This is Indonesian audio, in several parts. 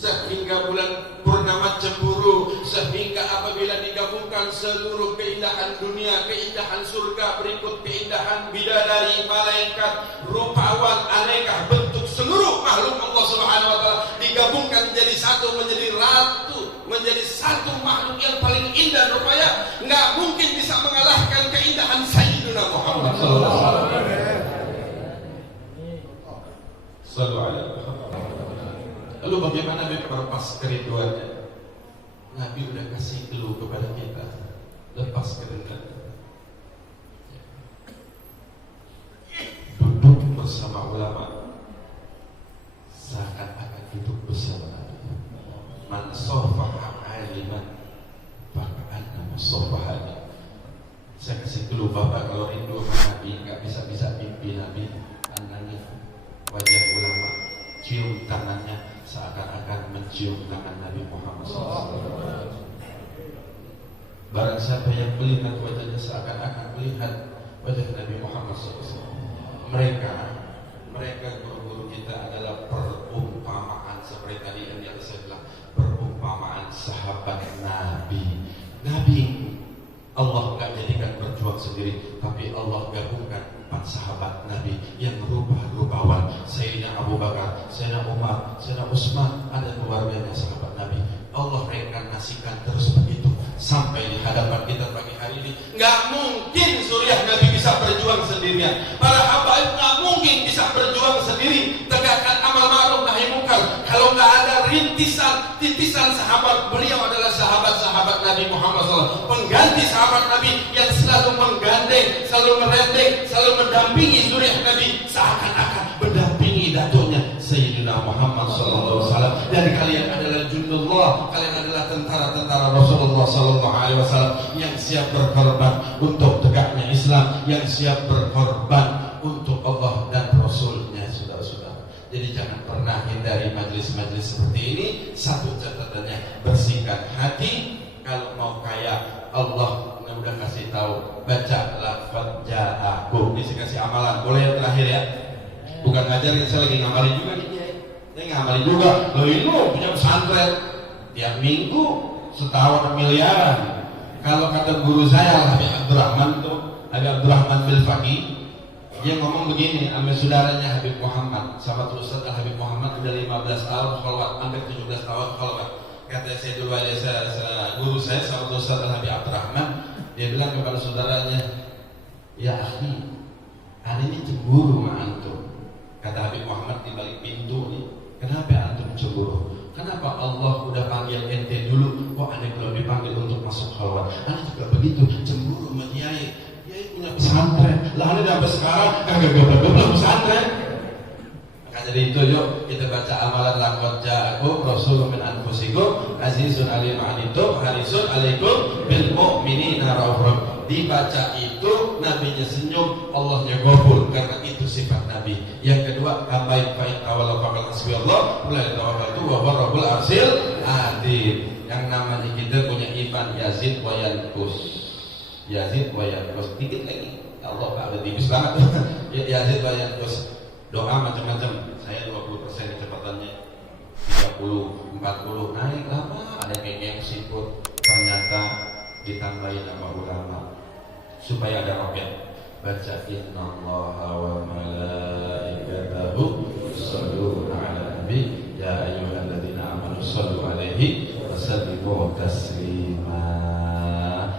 Sehingga bulan purnama cemburu, sehingga apabila digabungkan seluruh keindahan dunia, keindahan surga, berikut keindahan bidadari, malaikat, rupawan, aneka bentuk seluruh makhluk Allah Subhanahu wa taala digabungkan menjadi satu, menjadi ratu, menjadi satu makhluk yang paling indah rupanya, nggak mungkin bisa mengalahkan keindahan Sayyidina Muhammad sallallahu alaihi wasallam. Lalu bagaimana Nabi melepas kerinduannya? Nabi udah kasih clue kepada kita, lepas kerinduan. Duduk bersama ulama, seakan-akan duduk bersama Nabi. Man sofaha aliman, faka'anna musofahani. Saya kasih clue Bapak, kalau rindu sama Nabi, nggak bisa-bisa mimpi Nabi. Ananya wajah ulama, cium tangannya, seakan-akan mencium tangan Nabi Muhammad SAW. Barang siapa yang melihat wajahnya seakan-akan melihat wajah Nabi Muhammad SAW. Mereka guru-guru kita adalah perumpamaan seperti tadi yang di atas saya bilang, perumpamaan sahabat Nabi. Nabi Allah gak jadikan berjuang sendiri, tapi Allah gabungkan 4 sahabat Nabi yang rubah-rubawan. Sayyidina Abu Bakar, Sayyidina Umar, Sayyidina Utsman, ada luar biasa sahabat Nabi. Allah reinkarnasikan terus begitu sampai di hadapan kita pagi hari ini. Nggak mungkin zuriat Nabi bisa berjuang sendirian. Para habaib nggak mungkin bisa berjuang sendiri tegakkan amal ma'ruf nahi munkar kalau nggak ada titisan sahabat. Beliau adalah sahabat-sahabat Nabi Muhammad SAW, pengganti sahabat Nabi yang selalu menggandeng, selalu merendeng, selalu mendampingi zuriat Nabi, seakan-akan mendampingi datuknya Sayyidina Muhammad SAW. Dan kalian adalah jundullah, kalian adalah tentara-tentara Rasulullah SAW yang siap berkorban untuk tegaknya Islam, yang siap berkorban untuk Allah dan Rasulnya. Saudara-saudara, jadi jangan pernah hindari majelis-majelis seperti ini. Satu catatannya, bersihkan hati. Kalau mau kaya, Allah udah kasih tahu, baca lafaz ja'akum. Ini saya kasih amalan, boleh yang terakhir ya. Bukan ngajar, saya lagi ngamalin juga nih. Saya ngamalin juga. Loh ini punya pesantren tiap minggu setahun miliaran. Kalau kata guru saya Habib Abdurrahman tuh, Habib Abdurrahman Bilfaqi, dia ngomong begini, sama saudaranya Habib Muhammad, sahabat Ustaz Habib Muhammad udah 15 tahun khalwat, hampir 17 tahun khalwat. Kata saya dulu guru saya sahabat Ustaz Habib Abdurrahman, dia bilang kepada saudaranya, ya akhi, ada ini cemburu sama antum. Kata Habib Muhammad di balik pintu nih, kenapa antum cemburu? Kenapa Allah udah panggil ente dulu, kok anda belum dipanggil untuk masuk khalwat? Anda juga begitu, cemburu sama kiai. Kiai punya pesantren, lah anda sampai sekarang kagak belum pesantren. Maka dari itu yuk kita baca amalan laqad ja'akum rasulun min anfusikum azizun alayhi ma anittum harisun alaikum bil mu'minina raufur. Dibaca itu nabinya senyum, Allahnya gofur, karena itu sifat Nabi. Yang kedua, kedua tambahin fa'in awal faqal hasbi Allah mulai tawakkal itu wa rabbul arsil adid. Yang namanya kita punya iman yazid wa yanqus, yazid wa yanqus, dikit lagi Allah tak ada tipis banget yazid wa yanqus. Doa macam-macam, saya 20% kecepatannya 30, 40 naik lama, ada kayak siput, ternyata ditambahin sama ulama supaya ada roket. Baca innallaha wa malaikatahu yusholluna 'alan nabi ya ayyuhalladzina amanu shollu 'alaihi wa sallimu taslima.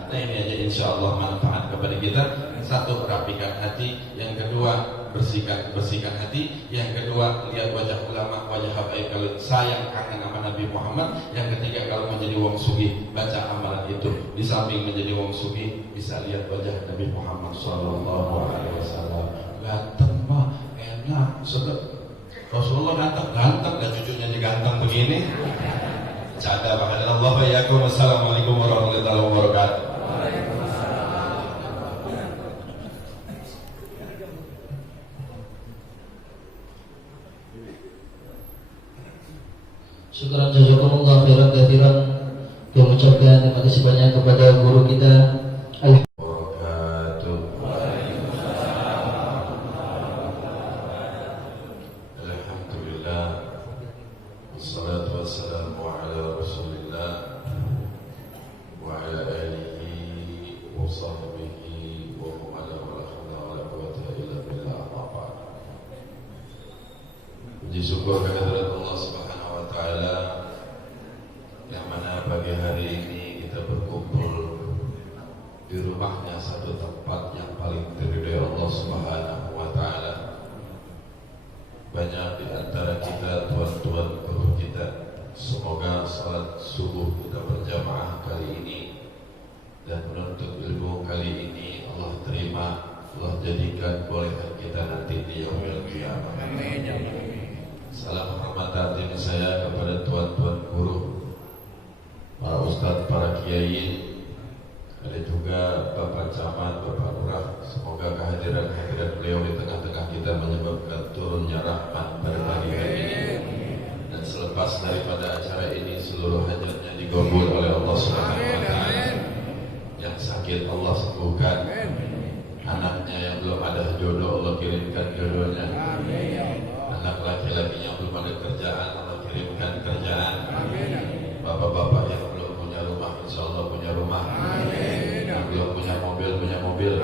Nah ini aja insyaallah manfaat kepada kita. Satu, rapikan hati. Yang kedua, bersihkan hati. Yang kedua, lihat wajah ulama, wajah habaib kalau sayang kangen sama Nabi Muhammad. Yang ketiga, kalau menjadi wong sugih, baca amalan itu. Di samping menjadi wong sugih, bisa lihat wajah Nabi Muhammad sallallahu alaihi wasallam. Ganteng mah, enak, sedap. Rasulullah ganteng dan cucunya diganteng begini. Cada bahkan Allah wa yakum. Assalamualaikum warahmatullahi wabarakatuh. Syukuran jazakumullah khairan katsiran. Kita mengucapkan terima kasih banyak kepada guru kita. Alhamdulillah. Wassalatu wassalamu ala Rasulillah wa ala alihi wa sahbihi wa man wala hawla wala quwwata illa billah. Puji syukur kehadirat Allah Subhanahu wa taala yang mana pagi hari ini kita berkumpul di rumahnya, satu tempat yang paling diridhai Allah Subhanahu wa taala. Banyak di antara kita tuan-tuan guru kita, semoga salat subuh kita berjamaah kali ini dan menuntut ilmu kali ini Allah terima, Allah jadikan bolehan kita nanti di yaumil qiyamah. Salam hormat hati saya kepada tuan-tuan guru, para ustadz, para kiai, ada juga Bapak Camat, Bapak Lurah. Semoga kehadiran beliau di tengah-tengah kita menyebabkan turunnya rahmat pada pagi hari ini. Dan selepas daripada acara ini, seluruh hajatnya digabul oleh Allah Subhanahu wa taala. Yang sakit Allah sembuhkan. Anaknya yang belum ada jodoh Allah kirimkan jodohnya. Anak laki-lakinya belum ada kerjaan Allah kirimkan kerjaan. Bapak-bapak yang belum punya rumah insya Allah punya rumah. Yang belum punya mobil.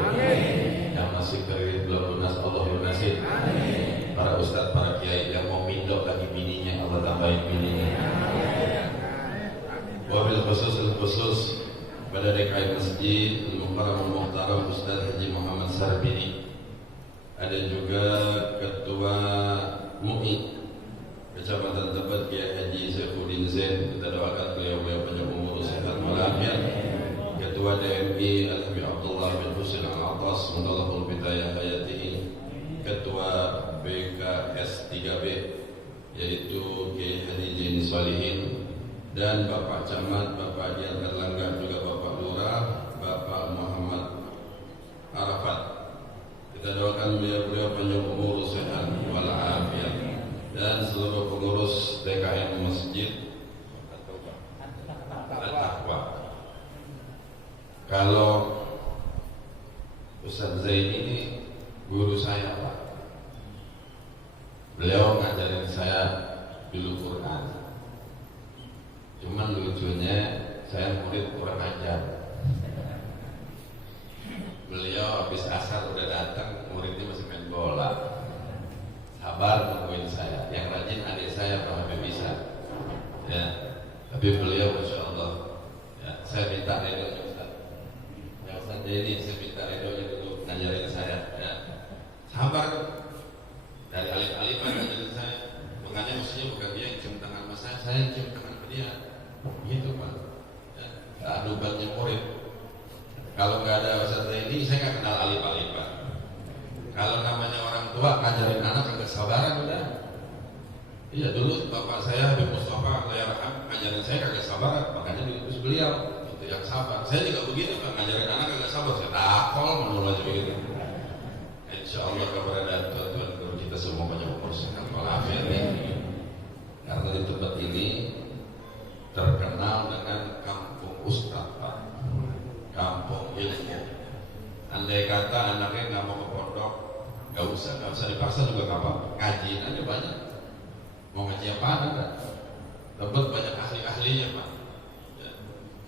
Yang masih kredit belum lunas Allah lunasin. Para ustadz, para kiai yang mau mindok lagi bininya Allah tambahin bininya. Wabil khusus pada DKI Masjid Al-Mukarram Al-Muhtaram Ustadz Haji Muhammad Sarbini. Ada juga Ketua MUI Kecamatan Tebet Kiai Haji Saifuddin Zain. Kita doakan beliau panjang umur, sehat walafiat. Ketua DMI Al-Habib Abdullah bin Husain Al-Attas Mudallahul Bidayah Hayatihi. Ketua BKS 3B yaitu Kiai Haji Jaini Solihin, dan Bapak Camat, Bapak Dian Erlangga, juga Bapak Lurah, Bapak Muhammad Arafat. Kita doakan beliau panjang umur, sehat walafiat, dan seluruh pengurus DKM Masjid Al-Taqwa. Kalau Ustaz Zain ini guru saya, Pak. Beliau ngajarin saya dulu Quran. Cuman lucunya saya murid kurang ajar. Beliau habis asar udah datang, muridnya masih main bola. Sabar nungguin saya. Yang rajin adik saya Pak Habib bisa. Ya, tapi beliau Masya Allah. Ya, saya minta redonya Ustaz. Ya Ustaz jadi saya minta redonya dulu ngajarin saya. Ya, sabar. Dari alif-alifan ngajarin saya. Makanya mestinya bukan dia yang cium tangan sama saya yang cium tangan ke dia. Gitu Pak. Ya, adubannya murid. Kalau nggak ada Ustaz ini, saya nggak kenal alif-alifan. Kalau namanya orang tua ngajarin anak agak sabaran udah. Iya dulu bapak saya Habib Mustafa Layarham ngajarin saya kagak sabaran, makanya diutus beliau itu yang sabar. Saya juga begitu Pak, ngajarin anak agak sabar, saya takol menurut aja begitu. Insya Allah keberadaan tuan-tuan guru kita kita semua banyak umur sehat walafiat ya. Karena di tempat ini terkenal dengan kampung Ustaz, Pak. Kampung ilmu. Andai kata anaknya nggak mau ke pondok, nggak usah dipaksa juga nggak apa-apa. Ngajiin aja banyak. Mau ngaji apa ada? Tempat banyak ahli-ahlinya, Pak. Ya.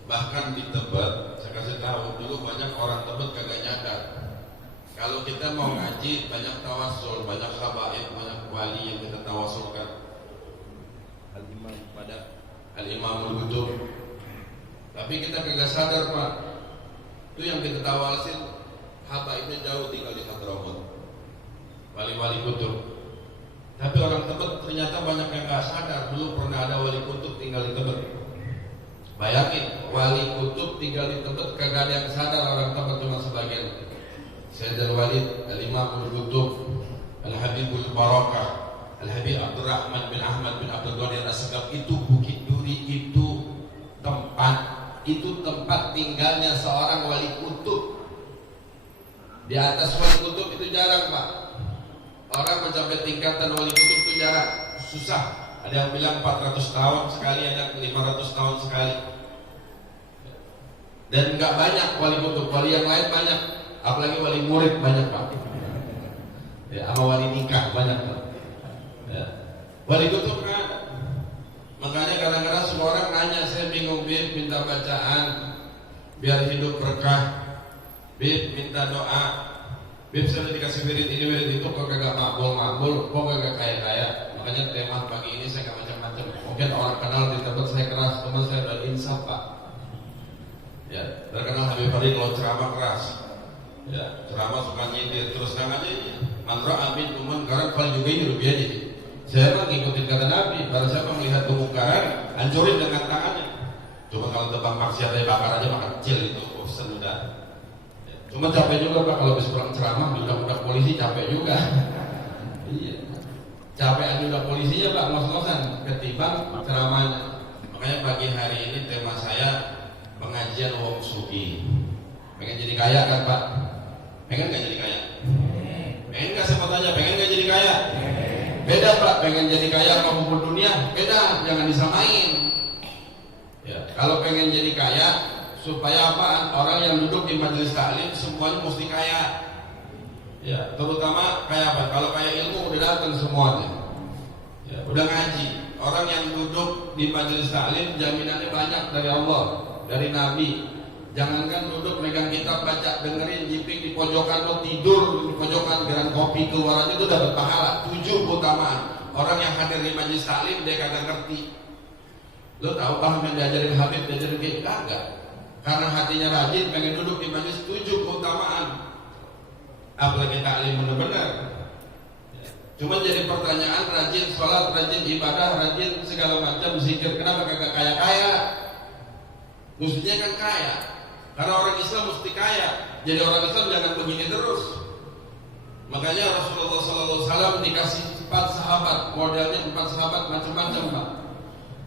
Bahkan di Tebet, saya kasih tahu dulu banyak orang Tebet kagak nyadar. Kalau kita mau ngaji banyak tawasul, banyak habaib, banyak wali yang kita tawasulkan. Al-Imam pada Al-Imamul Qutub. Tapi kita kagak sadar, Pak. Itu yang kita tawasin habaibnya jauh tinggal di Hadramaut. Wali-wali kutub. Tapi orang Tebet ternyata banyak yang nggak sadar dulu pernah ada wali kutub tinggal di Tebet. Bayangin, wali kutub tinggal di Tebet kagak ada yang sadar, orang Tebet cuma sebagian. Sayyidul Walid, Al-Imamul Qutub, Al-Habibul Barakah, Al-Habib Abdurrahman bin Ahmad bin Abdul Ghani Al-Asgaf. Itu Bukit Duri, itu tempat tinggalnya seorang wali kutub. Di atas wali kutub itu jarang, Pak. Orang mencapai tingkatan wali kutub itu jarang, susah. Ada yang bilang 400 tahun sekali, ada 500 tahun sekali. Dan nggak banyak wali kutub, wali yang lain banyak. Apalagi wali murid banyak, Pak. Ya, sama wali nikah banyak, Pak. Ya. Wali kutub kan. Makanya kadang-kadang semua orang nanya, saya bingung, Bib, minta bacaan biar hidup berkah. Bib, minta doa. Bib, saya udah dikasih wirid ini, wirid itu, kok kagak makbul, kok kagak kaya-kaya. Makanya tema pagi ini saya gak macam-macam. Mungkin orang kenal di tempat saya keras, teman saya udah insaf, Pak. Ya, terkenal Habib Farid kalau ceramah keras. Ya, ceramah suka nyindir, terus terang aja. Mantra amin kuman karan fal juga ini lebih aja. Saya mah ngikutin kata Nabi, barang siapa melihat kemungkaran, hancurin dengan tangannya. Cuma kalau tebang maksiat aja bakar aja, maka kecil itu urusan udah. Ya. Cuma capek juga, Pak, kalau habis pulang ceramah budak-budak polisi capek juga. Iya. Capek aja udah polisinya, Pak, ngos-ngosan ketimbang ceramahnya. Makanya pagi hari ini tema saya pengajian wong sugi. Pengen jadi kaya kan, Pak? Pengen gak jadi kaya? Pengen gak, saya mau tanya, pengen gak jadi kaya? Beda, Pak, pengen jadi kaya sama bubur dunia, beda, jangan disamain. Ya, kalau pengen jadi kaya, supaya apa? Orang yang duduk di majelis taklim semuanya mesti kaya. Ya, terutama kaya apa? Kalau kaya ilmu udah datang semuanya. Ya, udah ngaji. Orang yang duduk di majelis taklim jaminannya banyak dari Allah, dari Nabi. Jangankan duduk megang kitab baca, dengerin jiping di pojokan, lo tidur di pojokan geran kopi keluar aja itu dapat pahala. 7 keutamaan. Orang yang hadir di majelis taklim dia kagak ngerti. Lo tahu paham yang diajarin Habib, diajarin kayak kagak. Karena hatinya rajin pengen duduk di majelis, 7 keutamaan. Apalagi taklim benar-benar. Cuma jadi pertanyaan, rajin sholat, rajin ibadah, rajin segala macam zikir, kenapa kagak kaya-kaya? Mestinya kan kaya. Karena orang Islam mesti kaya. Jadi orang Islam jangan begini terus. Makanya Rasulullah SAW dikasih 4 sahabat, modelnya 4 sahabat macam-macam, Pak.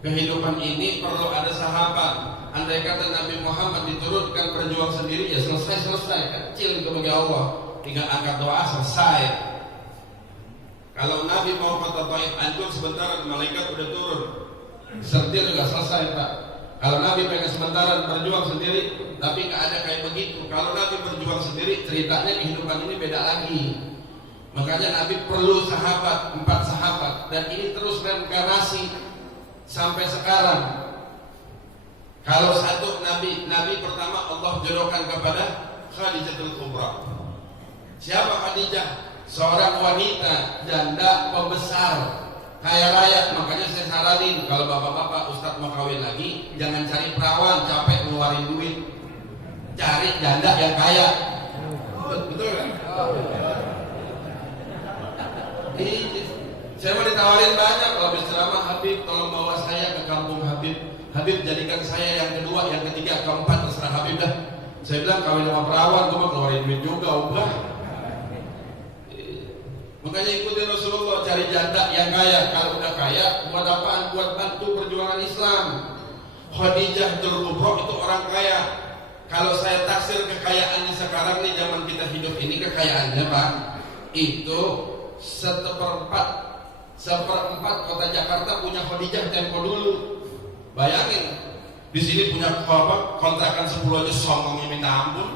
Kehidupan ini perlu ada sahabat. Andai kata Nabi Muhammad diturunkan berjuang sendiri, ya selesai, kecil itu bagi Allah. Tinggal angkat doa selesai. Kalau Nabi mau kota Taif hancur sebentar, malaikat udah turun. Sertir juga selesai, Pak. Kalau Nabi pengen sementara berjuang sendiri, tapi nggak ada kayak begitu. Kalau Nabi berjuang sendiri, ceritanya kehidupan ini beda lagi. Makanya Nabi perlu sahabat, 4 sahabat, dan ini terus reinkarnasi sampai sekarang. Kalau satu Nabi pertama Allah jodohkan kepada Khadijatul Kubra. Siapa Khadijah? Seorang wanita janda pembesar, kaya raya. Makanya saya saranin kalau bapak-bapak ustadz mau kawin lagi, jangan cari perawan capek ngeluarin duit, cari janda yang kaya. Betul kan? Saya mau ditawarin banyak kalau habis ceramah, Habib tolong bawa saya ke kampung Habib. Habib jadikan saya yang kedua, yang ketiga, keempat, terserah Habib dah. Saya bilang kawin sama perawan, gue mau keluarin duit juga, udah. Makanya ikutin Rasulullah, cari janda yang kaya. Kalau udah kaya, buat apaan? Buat bantu perjuangan Islam. Khadijah Kubra itu orang kaya. Kalau saya taksir kekayaannya sekarang nih, zaman kita hidup ini, kekayaannya, Pak, itu seperempat kota Jakarta punya Khadijah tempo dulu. Bayangin, di sini punya kontrakan 10 aja sombongnya minta ampun.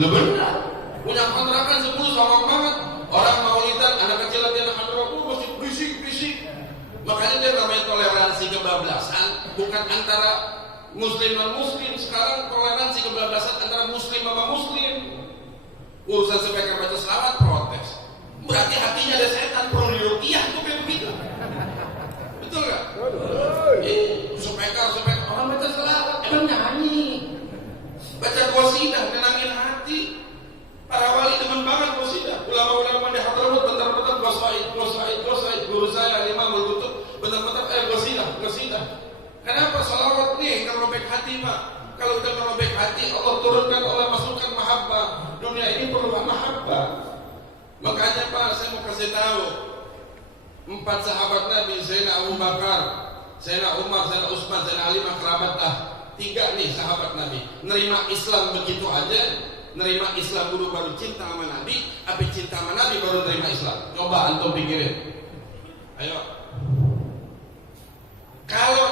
Lu benar, punya kontrakan 10 sombong banget. Orang maulidan, anak kecil latihan hadrah masih berisik. Makanya dia namanya toleransi kebablasan, bukan antara muslim dan muslim. Sekarang toleransi kebablasan antara muslim sama muslim. Urusan sebaiknya baca selawat protes. Berarti hatinya ada setan, perlu diruqyah tuh kayak begitu. Betul nggak? Supaya orang baca selawat emang nyanyi. Baca qasidah nenangin hati. Para wali demen banget qasidah. Ulama-ulama di Hadramaut bentar-bentar qasaid. Guru saya Imam Al-Qutub bentar-bentar qasidah. Kenapa selawat nih ngerobek hati, Pak? Kalau udah ngerobek hati, Allah turunkan, Allah masukkan mahabbah. Dunia ini perlu mahabbah. Makanya Pak, saya mau kasih tahu 4 sahabat Nabi, Sayyidina Abu Bakar, Sayyidina Umar, Sayyidina Utsman, Sayyidina Ali, kerabat 3 nih sahabat Nabi. Nerima Islam begitu aja, nerima Islam dulu baru cinta sama Nabi, tapi cinta sama Nabi baru nerima Islam. Coba antum pikirin. Ayo. Kalau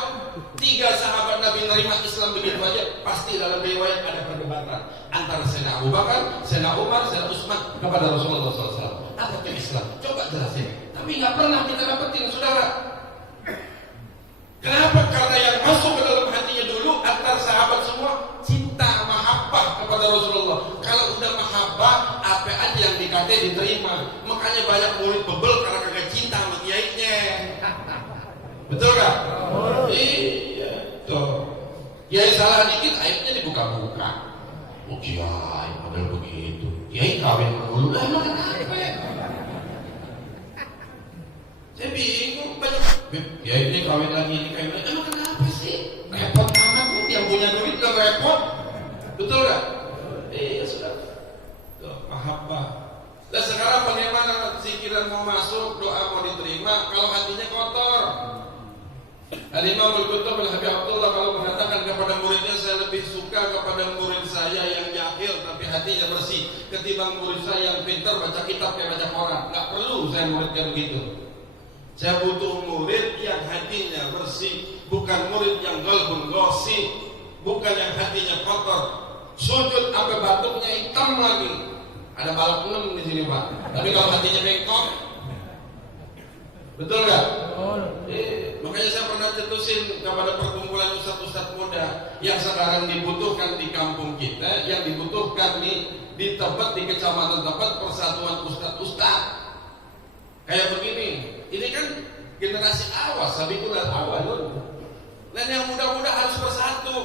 3 sahabat Nabi nerima Islam begitu aja, pasti dalam riwayat ada perdebatan antara Sayyidina Abu Bakar, Sayyidina Umar, Sayyidina Utsman kepada Rasulullah SAW. Apa itu Islam? Coba jelasin. Tapi nggak pernah kita dapetin, saudara. Kenapa? Karena yang masuk ke dalam hatinya dulu antara sahabat semua cinta, mahabbah kepada Rasulullah. Kalau udah mahabbah, apa aja yang dikata diterima. Makanya banyak murid bebel karena kagak cinta sama kiainya. Betul gak? Iya, tuh. Kiai salah dikit, aibnya dibuka-buka. Oh kiai, padahal begitu. Kiai kawin dulu, emang kenapa ya? Saya bingung, kiai ini kawin lagi, ini kawin lagi. Emang kenapa sih? Repot amat, yang punya duit gak repot. Betul gak? Iya, sudah. Tuh, mahabbah. Dan sekarang bagaimana zikiran mau masuk, doa mau diterima, kalau hatinya kotor? Al-Imam Al-Qutub Al-Habib Abdullah kalau mengatakan kepada muridnya, saya lebih suka kepada murid saya yang jahil tapi hatinya bersih ketimbang murid saya yang pintar baca kitab kayak baca koran. Nggak perlu saya muridnya begitu. Saya butuh murid yang hatinya bersih, bukan murid yang galbun gosip, bukan yang hatinya kotor. Sujud sampai batuknya hitam lagi. Ada balak 6 di sini Pak. Tapi kalau hatinya bengkok, betul nggak? Makanya saya pernah cetusin kepada perkumpulan ustadz-ustadz muda yang sekarang dibutuhkan di kampung kita, yang dibutuhkan di tempat, di kecamatan tempat persatuan ustadz-ustadz. Kayak begini, ini kan generasi awal, sabiqul awal. Dan yang muda-muda harus bersatu.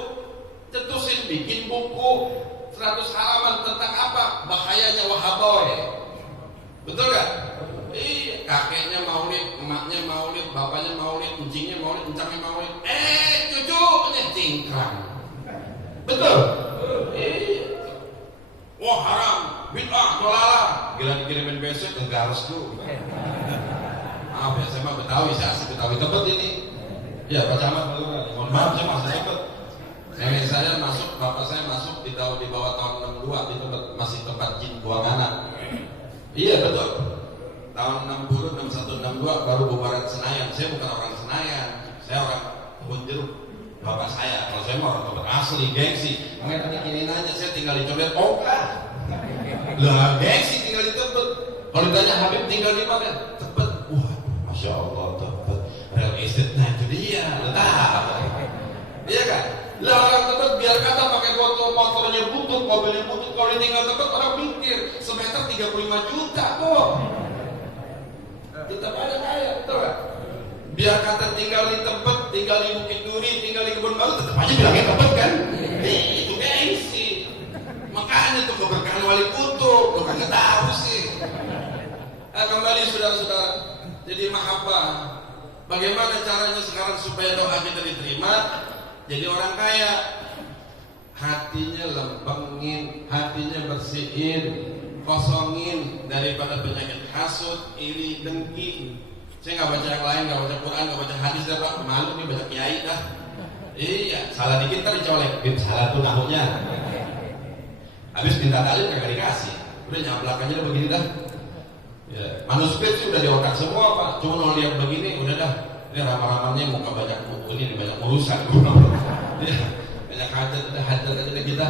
Cetusin bikin buku 100 halaman tentang apa? Bahayanya wahaboy. Betul nggak? Iya, kakeknya maulid, emaknya maulid, bapaknya maulid, kucingnya maulid, encangnya maulid. Cucunya cingkrang. Betul? Iya. Wah haram, bid'ah, dolalah. Gila dikirimin besok ke garis tuh. Maaf ya, saya mah Betawi, saya asli Betawi Tebet ini. Ya, Pak Camat, mohon maaf saya masih Tebet. Nenek saya masuk, bapak saya masuk di bawah tahun 62 di tempat masih tempat jin buang anak. Iya betul. Tahun 60, 61, 62 baru bubaran Senayan. Saya bukan orang Senayan, saya orang Kebun Jeruk. Bapak saya, kalau saya mah orang Tebet asli, gengsi. Makanya tadi kini nanya, saya tinggal di Codet, oh kan? Lah gengsi tinggal di Tebet. Kalau ditanya Habib tinggal di mana? Tebet. Wah, masya Allah Tebet. Real estate, nah itu dia. Letah. Iya kan? Lah orang Tebet biar kata pakai motornya butut, mobilnya butut. Kalau ditinggal Tebet orang mikir semeter 35 juta kok. Kita pada kaya, betul gak? Biar kata tinggal di Tebet, tinggal di Bukit Duri, tinggal di Kebun Baru, tetap aja bilangnya Tebet kan? Itu gengsi. Makanya tuh keberkahan Wali Kutub, lu kan nggak tahu sih. Nah, kembali saudara-saudara, jadi mahabbah. Bagaimana caranya sekarang supaya doa kita diterima? Jadi orang kaya, hatinya lempengin, hatinya bersihin, kosongin daripada penyakit hasut, iri, dengki. Saya nggak baca yang lain, nggak baca Quran, nggak baca hadis, dah Pak. Malu nih baca kiai dah. Iya, salah dikit tadi dicolek. Salah tuh nahunya. Habis minta dalil kagak dikasih. Udah nyaplak aja begini dah. Ya, manuskrip sih udah di otak semua Pak. Cuma kalau lihat begini udah dah. Ini ramah-ramahnya muka banyak buku ini banyak urusan. Ya, banyak hajat aja deh kita.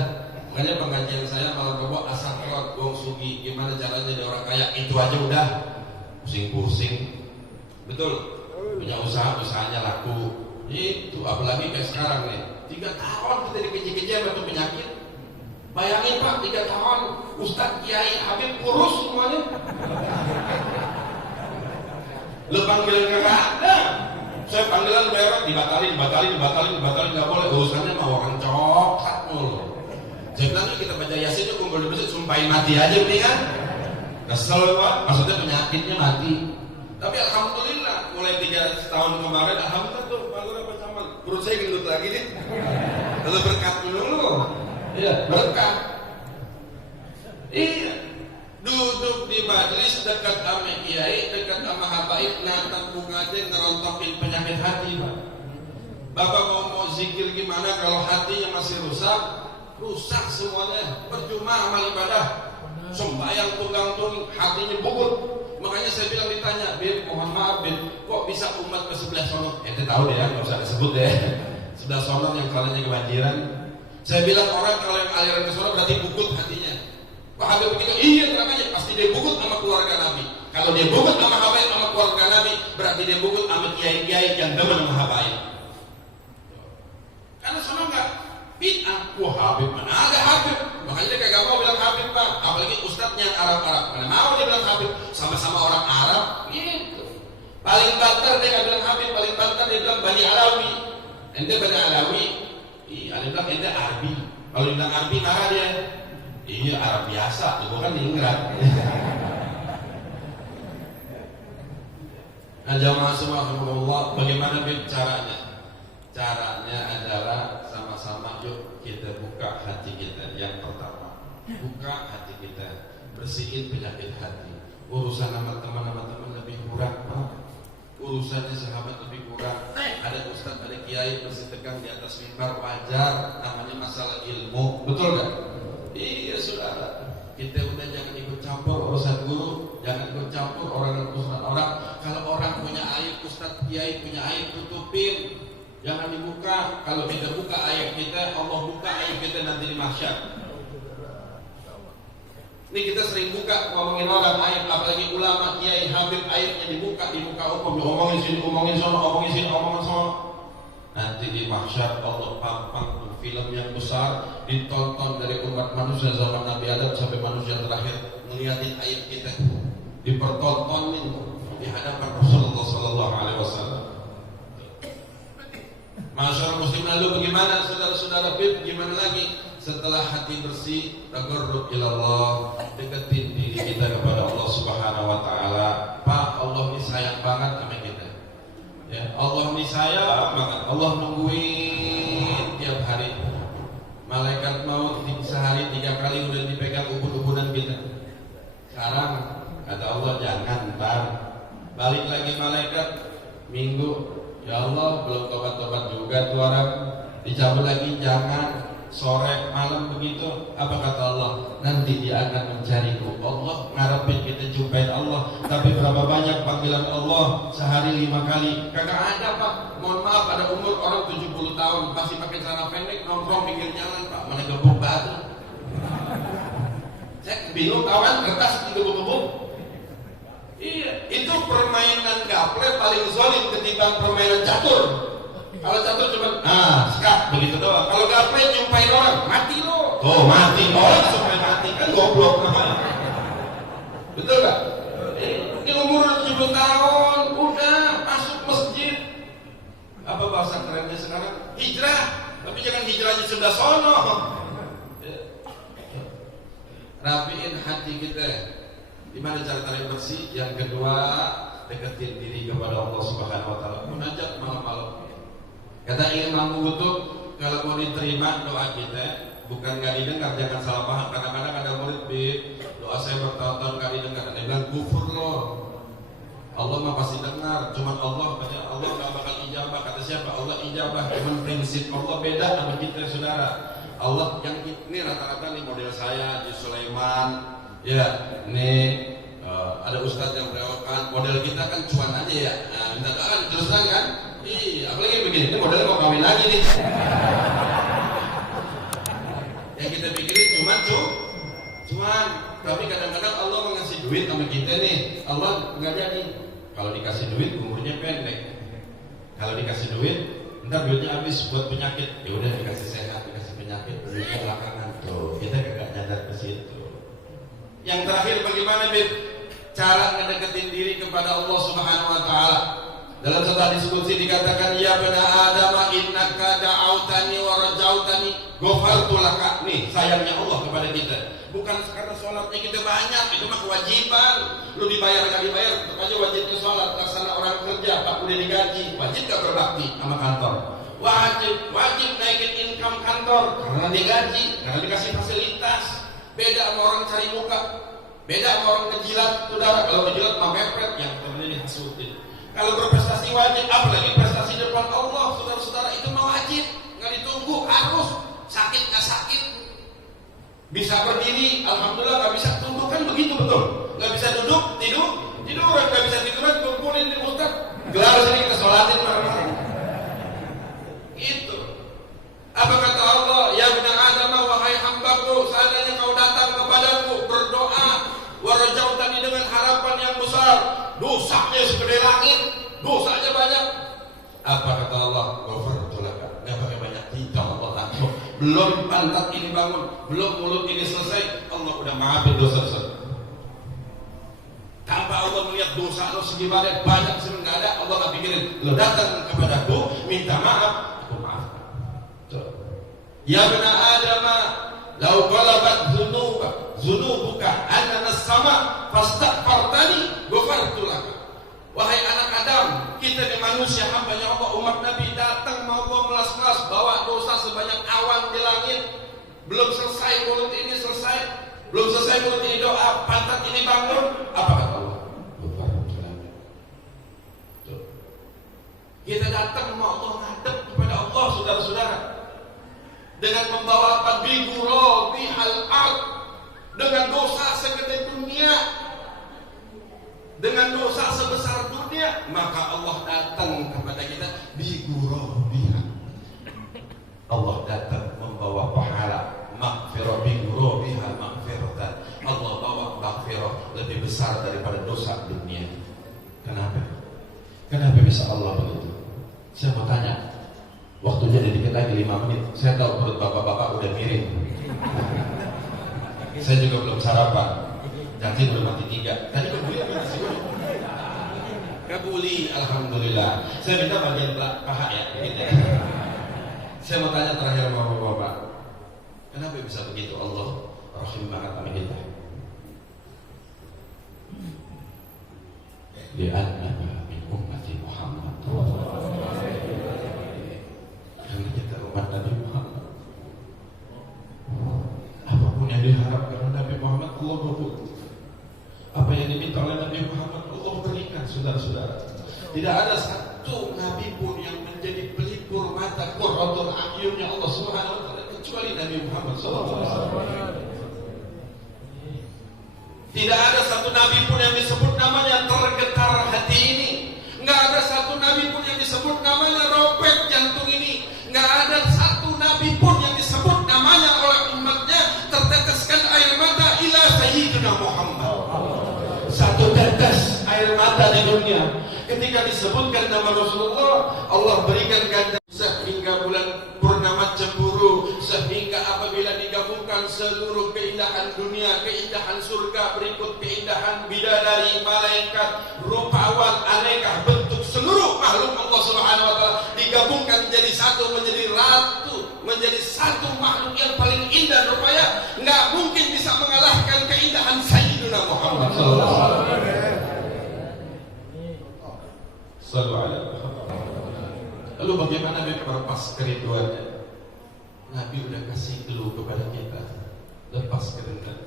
Makanya pengajian saya malam Rebo asal kelot wong sugi gimana caranya jadi orang kaya itu aja udah pusing-pusing. Betul. Punya usaha usahanya laku. Itu apalagi kayak sekarang nih 3 tahun kita dikeji-keji sama tuh penyakit. Bayangin Pak 3 tahun Ustadz Kiai Habib kurus semuanya. Lu panggilan kagak ada. Saya panggilan bayar dibatalin nggak boleh urusannya mau orang coklat mulu. Saya bilang kita baca Yasin itu kumpul di masjid sumpahin mati aja mendingan. Kesel Pak, maksudnya penyakitnya mati. Tapi alhamdulillah mulai 3 tahun kemarin alhamdulillah tuh Pak Lurah Pak Camat perut saya gendut lagi nih. Lalu berkat dulu. Iya, berkat. Iya. Duduk di majelis dekat sama kiai, dekat sama habaib, natap muka aja ngerontokin penyakit hati Pak. Bapak mau zikir gimana kalau hatinya masih rusak semuanya, percuma amal ibadah. Sembahyang tunggang-tunggang hatinya bubut. Makanya saya bilang ditanya, Bin, mohon maaf Bin, kok bisa umat ke sebelah sono? Ente tahu deh ya, nggak usah disebut deh. Sebelah sono yang kaliannya kebanjiran. Saya bilang orang kalau yang aliran ke sono berarti bubut hatinya. Pak Habib begitu, iya terang aja, pasti dia bukut sama keluarga Nabi. Kalau dia bukut sama habaib sama keluarga Nabi, berarti dia bukut sama kiai-kiai yang demen sama habaib. Karena sama enggak bid'ah, wah Habib mana ada Habib, makanya dia kagak mau bilang Habib Pak, apalagi ustadznya Arab-Arab, mana mau dia bilang Habib, sama-sama orang Arab, gitu. Paling banter dia nggak bilang Habib, paling banter dia bilang Bani Alawi. Ente Bani Alawi, iya, dia bilang ente Arbi. Kalau dia bilang Arbi marah dia. Iya Arab biasa, itu kan Ingrat. Nah jamaah semua, alhamdulillah, bagaimana caranya? Caranya adalah sama-sama yuk kita buka hati kita. Yang pertama, buka hati kita, bersihin penyakit hati. Urusan sama teman lebih kurang, urusannya sahabat lebih kurang. Ada ustaz, ada kiai bersih tegang di atas mimbar, wajar, namanya masalah ilmu, betul gak? Iya saudara, kita udah jangan ikut campur urusan guru, jangan ikut campur urusan orang. Kalau orang punya aib, ustaz kiai punya aib, tutupin, jangan dibuka. Kalau kita buka aib kita, Allah buka aib kita nanti di mahsyar. Ini kita sering buka ngomongin orang aib, apalagi ulama, kiai, habib, aibnya dibuka umum, ngomongin sini, ngomongin sono, ngomongin sini, ngomongin sono. Nanti di mahsyar Allah pampang film yang besar ditonton dari umat manusia zaman Nabi Adam sampai manusia terakhir, ngeliatin aib kita dipertontonin di hadapan Rasulullah Sallallahu Alaihi Wasallam. Masyarakat muslim lalu bagaimana saudara-saudara Bib, gimana lagi setelah hati bersih, tagarrub ilallah, deketin diri kita kepada Allah Subhanahu Wa Taala. Pak, Allah ini sayang banget sama kita. Ya, Allah ini sayang banget. Allah nungguin tiap hari. Malaikat maut sehari 3 kali udah dipegang ubun-ubunan kita. Sekarang kata Allah jangan, ntar balik lagi malaikat minggu. Ya Allah belum tobat-tobat juga tuh orang, dicabut lagi jangan. Sore malam begitu, apa kata Allah? Nanti dia akan mencariku. Allah ngarepin kita jumpain Allah. Tapi berapa banyak panggilan Allah sehari 5 kali? Kagak ada Pak. Mohon maaf, ada umur orang 70 tahun masih pakai celana pendek nongkrong pinggir jalan Pak, mana gebuk batu. Saya bingung kawan, kertas digebuk-gebuk. Iya, itu permainan gaple paling zolim ketimbang permainan catur. Kalau catur cuma skat begitu doang. Kalau gaple nyumpain orang, mati lo. Tuh mati, orang sampai mati kan goblok. Betul gak? Ini umur 70 tahun udah masuk masjid. Apa bahasa kerennya sekarang? Hijrah. Tapi jangan hijrahnya sebelah sono. Rapiin hati kita. Gimana cara tarik bersih? Yang kedua, deketin diri kepada Allah Subhanahu Wa Taala. Munajat malam-malam. Kata Imam Butuh, kalau mau diterima doa kita, bukan gak didengar, jangan salah paham. Kadang-kadang ada murid doa saya bertahun-tahun gak didengar, dia bilang kufur loh. Allah mah pasti dengar, cuman Allah gak bakal ijabah. Kata siapa? Allah ijabah. Cuman prinsip Allah beda sama kita saudara. Allah yang ini rata-rata nih model saya di Sulaiman, ya ini ada ustadz yang berewokan, model kita kan cuan aja ya, nah, minta doa kan terus terang kan, apalagi begini, ini modelnya mau kawin lagi nih. Yang kita pikirin cuman, tapi kadang-kadang Allah mau ngasih duit sama kita nih, Allah nggak jadi. Kalau dikasih duit umurnya pendek, kalau dikasih duit, ntar duitnya habis buat penyakit, ya udah dikasih sehat, dikasih penyakit, duitnya belakangan tuh, kita gak nyadar ke situ. Yang terakhir bagaimana Bib? Cara ngedeketin diri kepada Allah Subhanahu wa taala. Dalam satu hadis qudsi dikatakan, ya bani Adam innaka da'autani wa rajautani ghafartu laka. Nih, sayangnya Allah kepada kita. Bukan karena sholatnya kita banyak, itu mah kewajiban. Lu dibayar gak dibayar, tetap aja wajibnya sholat. Laksana orang kerja, Pak udah digaji, wajib gak berbakti sama kantor? Wajib naikin income kantor karena digaji, karena dikasih fasilitas. Beda sama orang cari muka, beda sama orang ngejilat saudara. Kalau ngejilat mah mepet, yang temennya dihasutin. Kalau berprestasi wajib, apalagi prestasi depan Allah, saudara-saudara, itu mah wajib, nggak ditunggu, harus. Sakit nggak sakit, bisa berdiri, alhamdulillah. Nggak bisa tunggu kan begitu, betul? Nggak bisa duduk, tiduran, nggak bisa tiduran, kumpulin di ustaz, gelar sini kita sholatin bareng-bareng. Itu. Apa kata Allah? Ya bani Adam, wahai hambaku, seandainya kau datang kepadaku berdoa, warajautani dengan harapan yang besar, dosanya segede langit, dosanya banyak. Apa kata Allah? Ghafartu laka. Enggak pakai banyak kita, Allah langsung. Belum pantat ini bangun, belum mulut ini selesai, Allah udah maafin dosa-dosa. Tanpa Allah melihat dosa lo segi banyak sih enggak ada, Allah nggak pikirin. Lo datang kepadaku minta maaf, aku maafkan. Ya bani Adam, lau qalabat dzunubuka annana sama fastaghfartani ghafartu laka. Wahai anak Adam, kita ni manusia hambanya Allah, umat Nabi, datang mau melas-melas bawa dosa sebanyak awan di langit. Belum selesai mulut ini selesai, belum selesai mulut ini doa, pantat ini bangun. Apa kata Allah? Ghafartu laka. Kita datang mau Allah ngadep kepada Allah, saudara-saudara, dengan membawa tabiguro bihal ard, dengan dosa segede dunia, dengan dosa sebesar dunia, maka Allah datang kepada kita biguro bihal. Allah datang membawa pahala maghfirah, biguro bihal maghfiratan. Allah bawa maghfirah lebih besar daripada dosa dunia. Kenapa? Kenapa bisa Allah begitu? Saya mau tanya. Waktunya dikit lagi 5 menit. Saya tahu perut bapak-bapak udah miring. Saya juga belum sarapan. Janji udah mati 3. Tadi kebuli apa sih? Kebuli, alhamdulillah. Saya minta bagian paha ya, begitu ya. Saya mau tanya terakhir sama bapak-bapak. Kenapa bisa begitu? Allah rahim banget sama kita. Li'annaka min ummati Muhammad. Karena kita umat Nabi Muhammad. Apapun yang diharapkan Nabi Muhammad, Allah kabul. Apa yang diminta oleh Nabi Muhammad, Allah berikan, saudara-saudara. Tidak ada satu Nabi pun yang menjadi pelipur mata, qurratul a'yunnya Allah Subhanahu wa taala, kecuali Nabi Muhammad SAW. Tidak ada satu Nabi pun yang disebut namanya tergetar hati ini. Nggak ada satu Nabi pun yang disebut namanya robek jantung ini. Nggak ada satu Nabi pun yang disebut namanya oleh umatnya terteteskan air mata ila sayyidina Muhammad. Satu tetes air mata di dunia ketika disebutkan nama Rasulullah, Allah berikan ganjaran sehingga bulan purnama cemburu, sehingga apabila digabungkan seluruh keindahan dunia, keindahan surga, berikut keindahan bidadari, malaikat, rupawan, aneka bentuk seluruh makhluk Allah Subhanahu wa taala digabungkan menjadi satu, menjadi ratu, menjadi satu makhluk yang paling indah rupanya, nggak mungkin bisa mengalahkan keindahan Sayyidina Muhammad sallallahu alaihi wasallam. Lalu bagaimana melepas kerinduannya? Nabi udah kasih clue kepada kita, lepas kerinduan.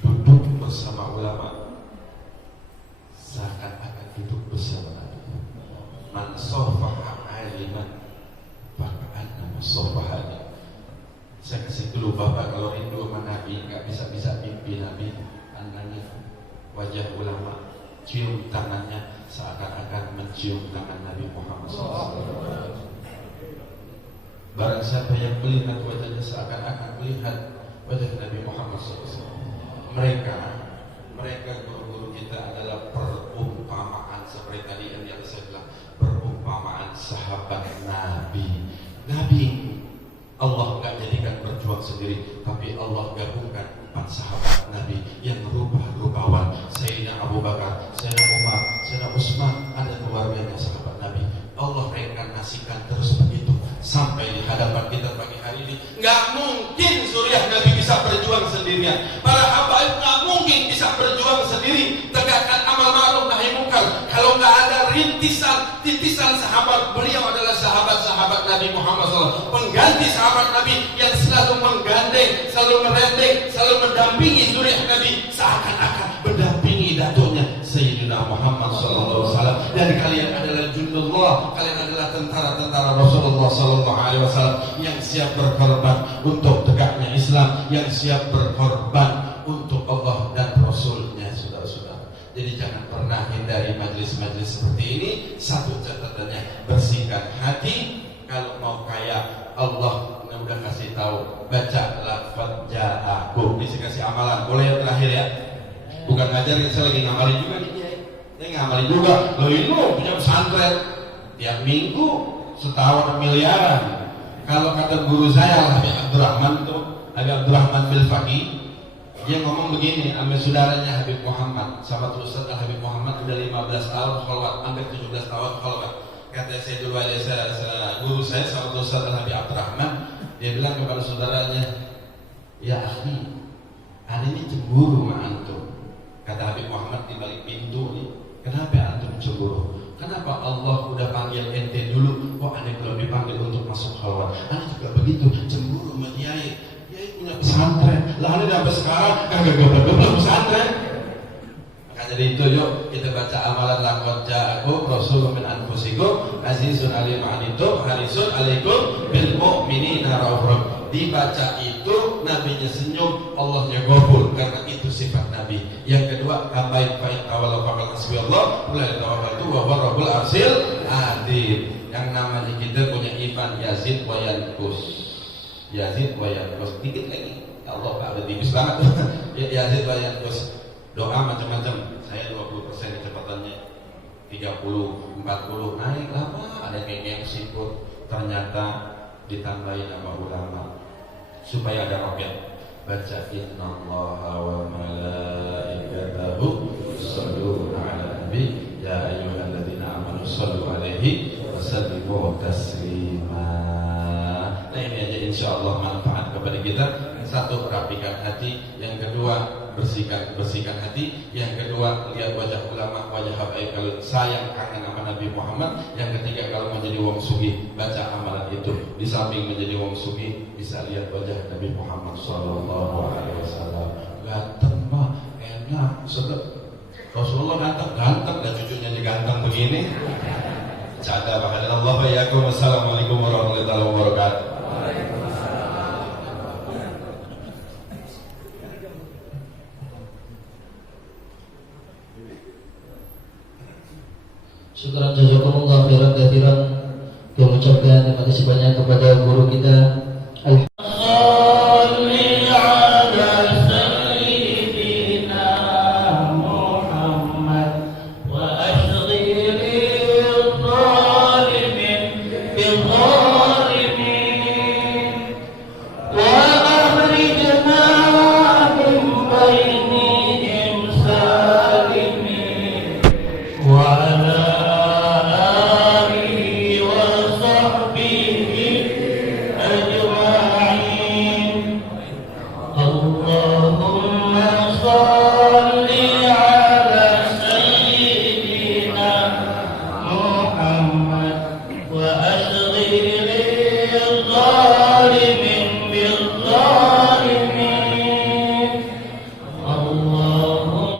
Duduk bersama ulama, seakan-akan duduk bersama Nabi. Man sofaha aliman, faka'anna musofahani. Saya kasih clue Bapak, kalau rindu sama Nabi nggak bisa-bisa wajah ulama, cium tangannya seakan-akan mencium tangan Nabi Muhammad SAW. Barang siapa yang melihat wajahnya seakan-akan melihat wajah Nabi Muhammad SAW. Mereka guru-guru kita adalah perumpamaan seperti tadi yang saya bilang, perumpamaan sahabat Nabi. Allah nggak jadikan berjuang sendiri, tapi Allah gabungkan 4 sahabat Nabi yang rubah-rubawan. Sayyidina Abu Bakar, Sayyidina Umar, Sayyidina Utsman, ada keluarganya sahabat Nabi. Allah reinkarnasikan terus begitu sampai di hadapan kita pagi hari ini. Nggak mungkin zuriat Nabi bisa berjuang sendirian. Para habaib nggak mungkin bisa berjuang sendiri tegakkan amal ma'ruf nahi munkar kalau nggak ada titisan sahabat. Beliau adalah sahabat-sahabat Nabi Muhammad SAW, pengganti sahabat Nabi yang selalu menggandeng, selalu merembeng, selalu mendampingi zuriat Nabi seakan-akan mendampingi datuknya Sayyidina Muhammad SAW. Dan kalian adalah jundullah, kalian adalah tentara-tentara Rasulullah SAW yang siap berkorban untuk tegaknya Islam, yang siap berkorban untuk Allah dan Rasulnya. Saudara-saudara, jadi jangan pernah hindari majelis-majelis seperti ini. Satu catatannya, bersihkan hati. Kalau mau kaya, Allah udah kasih tahu, baca lafaz ja'akum. Ini saya kasih amalan, boleh yang terakhir ya. Bukan ngajarin, saya lagi ngamalin juga nih. Saya ngamalin juga. Loh ini punya pesantren tiap minggu setahun miliaran. Kalau kata guru saya Habib Abdurrahman tuh, Habib Abdurrahman Bilfaqih, dia ngomong begini, ambil saudaranya Habib Muhammad, sahabat Ustaz Habib Muhammad udah 15 tahun khalwat, hampir 17 tahun khalwat. Kata saya dulu guru saya sahabat Ustaz Habib Abdurrahman, dia bilang kepada saudaranya, ya akhi, ada ini cemburu sama antum. Kata Habib Muhammad di balik pintu nih, kenapa antum cemburu? Kenapa Allah udah panggil ente dulu, kok aneh belum dipanggil untuk masuk khalwat? Aneh juga begitu, cemburu sama Kiai. Kiai punya pesantren, lah aneh sampai sekarang kagak goblok pesantren. Maka dari itu yuk kita baca amalan laqad ja'akum rasulun min anfusikum azizun alayhi ma anittum harisun alaikum bil mu'minina raufur. Dibaca itu nabinya senyum, Allahnya gofur, karena itu sifat Nabi. Yang kedua, kabain fa'in awal faqal hasbiyallah mulai tawakkal itu wa rabbul arsil adib. Yang namanya kita punya iman yazid wa yanqus. Yazid wa yanqus. Dikit lagi. Allah tak ada tipis banget. Yazid wa yanqus. Doa macam-macam. Saya 20% kecepatannya, 30, 40 naik lama, ada kayak siput. Ternyata ditambahin sama ulama supaya ada roket, baca innallaha wa malaikatahu yusholluna 'alan nabi ya ayyuhalladzina amanu shollu 'alaihi wa sallimu taslima. Nah ini aja insyaallah manfaat kepada kita. Satu, rapikan hati. Yang kedua, bersihkan hati. Yang kedua, lihat wajah ulama, wajah habaib kalau sayang kangen sama Nabi Muhammad. Yang ketiga, kalau menjadi wong sugih, baca amalan itu. Di samping menjadi wong sugih, bisa lihat wajah Nabi Muhammad SAW. Ganteng mah enak, sedap. Rasulullah ganteng dan cucunya diganteng begini. Cada bahkan Allah ya. Wassalamualaikum warahmatullahi wabarakatuh. Syukran jazakumullah khairan katsiran. Kami ucapkan terima kasih banyak kepada guru kita